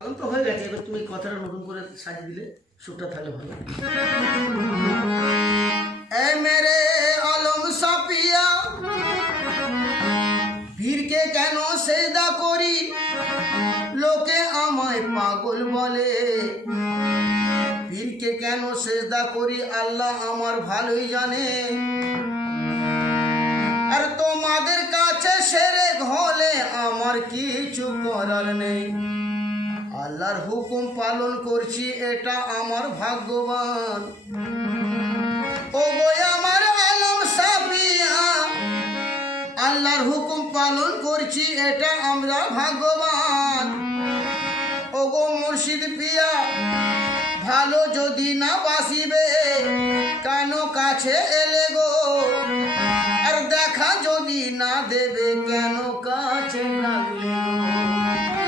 এখন তো হয়ে গেছে, এবার তুমি কথাটা নতুন করে সাজিয়ে দিলে সুরটা তাহলে ভালো। এ মেরে আলম সাপিয়া পীরকে কেন সেজদা করি, লোকে আমায় পাগল বলে। পীরকে কেন সেজদা করি আল্লাহ আমার ভালোই জানে। আর তোমাদের কাছে শিরক হলে আমার কিছু করার নেই। আল্লাহর হুকুম পালন করছি এটা আমার ভাগ্যবান। ও গো আমার আলম সাপিয়া, আল্লাহর হুকুম পালন করছি এটা আমরা ভাগ্যবান। ও গো মুর্শিদ পিয়া, ভালো যদি না বাসিবে কেন কাছে এলে গো। আর দেখা যদি না দেবে কেন কাছে লাগলে গো।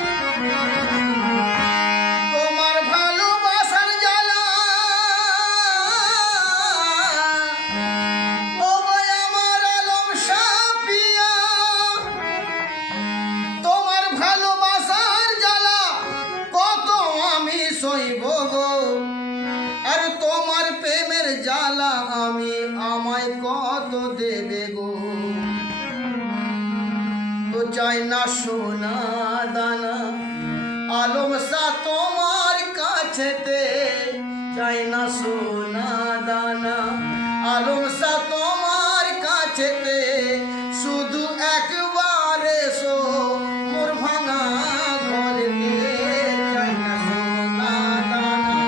আর তোমার প্রেমের জ্বালা আমি আমায় কত দেবে গো। তো চাই না সোনা দানা আলম সা তোমার কাছেতে, চাই না সোনা দানা আলম সা তোমার কাছেতে। শুধু একবার এসো মোর ভাঙা ঘরেতে, চাই না সোনা দানা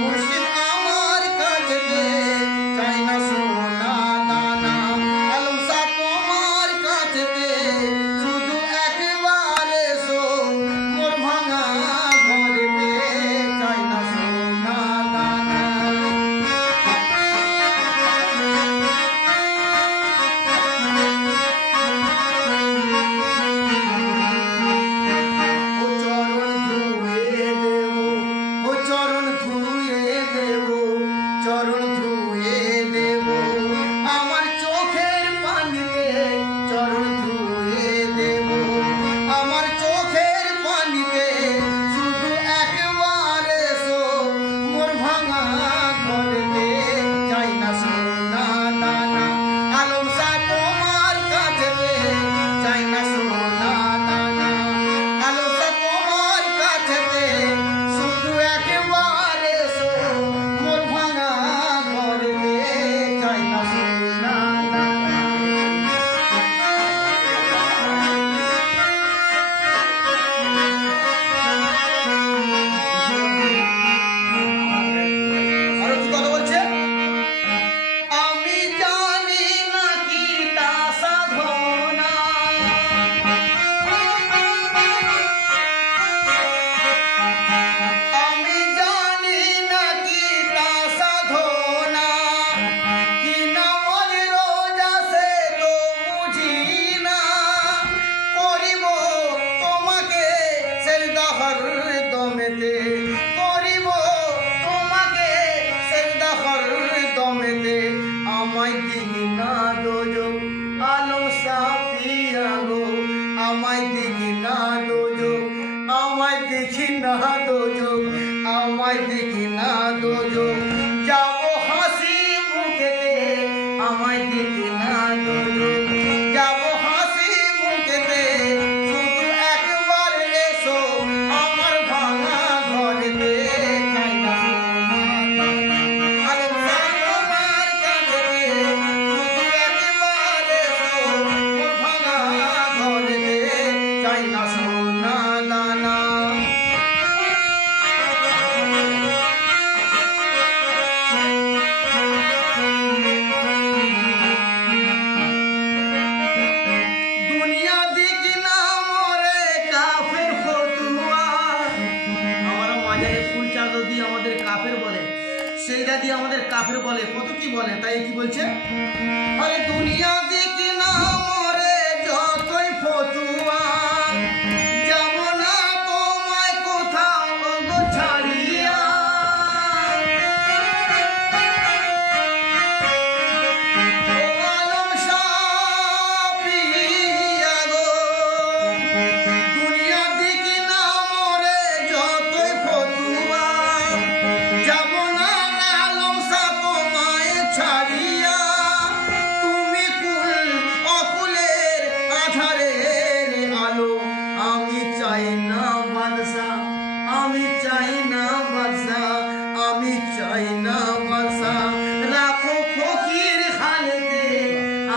মুর্শিদ আমার কাছেতে, চাই না সোনা দানা আলম সা তোমার কাছেতে। শুধু একবার এসো মোর ভাঙা ঘরেতে, চাই না সোনা দানা। আমায় দিবি না দোজো আলম সাপিয়া গো, আমায় দিবি না দোজো, আমায় দেখি না দোজো, আমায় দেখি না দোজো। যাবো হাসি মুখেতে, আমায় দেখি না দোজো, যাবো হাসি মুখেতে। শুধু একবার এসো আমার ভাঙা ঘরেতে, চাই না সোনা দানা আলম সা তোমার কাছেতে। শুধু একবার এসো মোর ভাঙা ঘরেতে, চাই না সোনা দানা। দুনিয়া দিকি না মরে কাফের ফতুয়া। আমরা মাজারে ফুল চাঁদা দিয়ে আমাদের কাফের বলে, সেইটা দিয়ে আমাদের কাফের বলে, কত কি বলে। তাই কি বলছে, আরে দুনিয়া দিকি না মরে যতই ফতুয়া, যাব না তোমায় কোথাও গো ছাড়িয়া। ও আলম সাপিয়া গো, দুনিয়া দিকি না মরে যত আমি চাই না বাসা, আমি চাই না বাসা, রাখো ফকির খালেতে,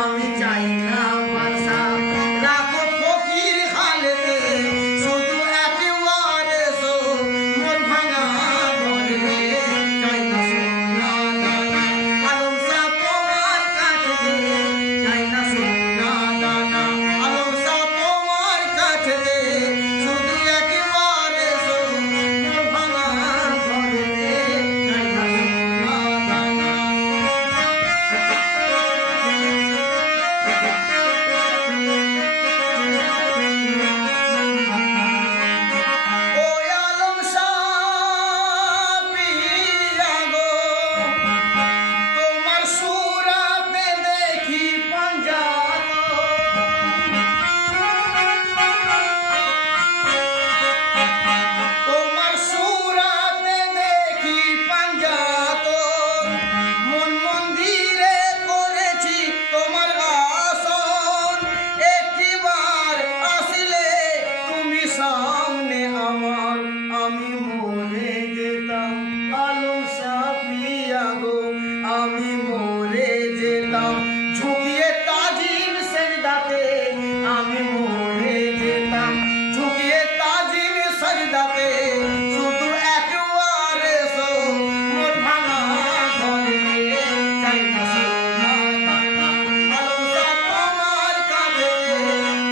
আমি চাই না বাসা, রাখো ফকির খালেতে, শুধু একেবারে সো মোর ভাঙা ঘরে, চাই না সোনা দানা, আলম শাহ তোমার কাছে, চাই না সোনা দানা, আলম শাহ তোমার কাছে, শুধু একেবারে সো মোর ভাঙা ঘরে, চাই না সোনা দানা। ও আলম শাহ পিয়া গো, তোমার সুরাতে দেখি পাঞ্জাব, তোমার সুরাতে দেখি পাঞ্জাব, মন মন্দিরে করেছি তোমার আসন, একটিবার আসিলে তুমি সামনে আমার, আমি মরে যেতাম আলম শাহ পিয়া গো, আমি মরে যেতাম ঝুঁকিয়ে তাজিম সেজদাতে, আমি মরে যেতাম ঝুঁকিয়ে তাজিম সেজদাতে, শুধু একবারে সো মোর ভাঙা ঘরে, চাই না সোনা দানা, আলম শাহ তোমার কাছে,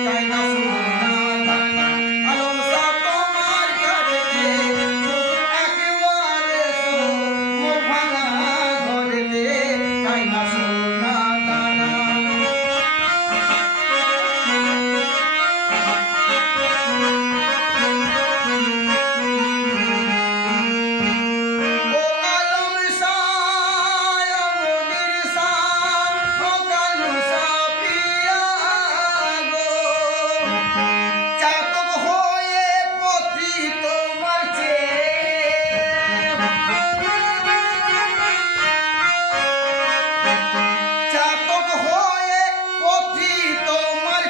চাই না সোনা দানা, আলম শাহ তোমার কাছে, শুধু একবারে সো মোর ভাঙা ঘরে, চাই না সোনা দানা। ও আলম শাহ মনির শাহ, ও কালু শাহ পিয়া গো, চাতক হয়ে পথি তোমার চাতক হয়ে পথি তোমার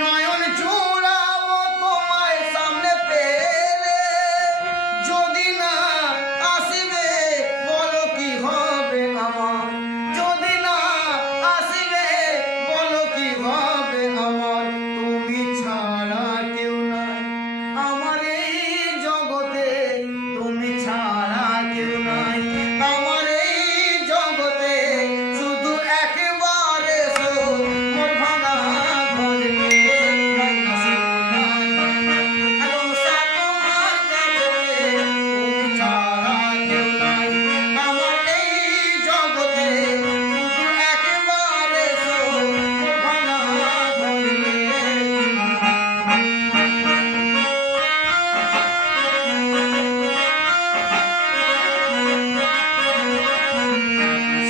নয়ন জোড়াবো তোমায় সামনে পেলে, যদি না আসিবে বলো কি হবে আমার, যদি না আসিবে বলো কি হবে আমার, তুমি ছাড়া কেউ নাই আমার এই জগতে, তুমি ছাড়া কেউ নাই আমার এই জগতে, শুধু একবারে সো মোর ভাঙা ঘরে, চাই না সোনা দানা, আলম শাহ তোমার কাছে, তুমি ছাড়া কেউ নাই আমার এই জগতে, শুধু একবারে সো মোর ভাঙা ঘরে।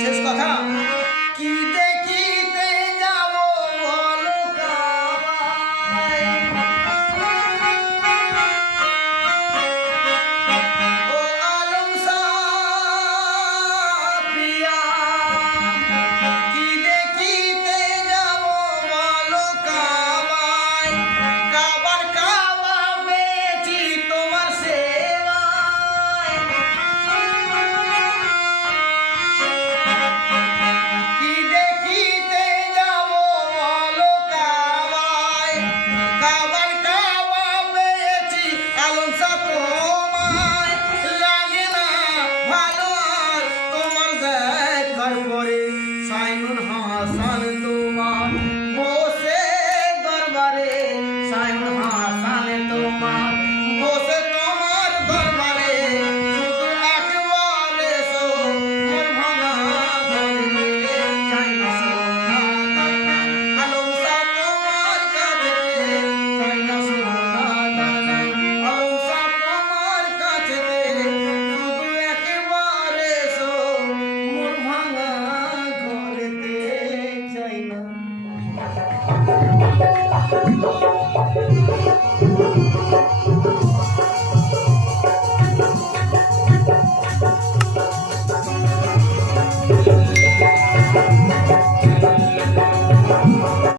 শেষ কথা, কি দেখিতে যাব বলো কাবায়, ও আলম শাহ পিয়া, কি দেখিতে যাব বলো কাবায়, কাবার কাবা পেয়েছি তোমার সেবায়, কি দেখিতে যাব বলো কাবায়, কাবার কাবা পেয়েছি আলম শাহ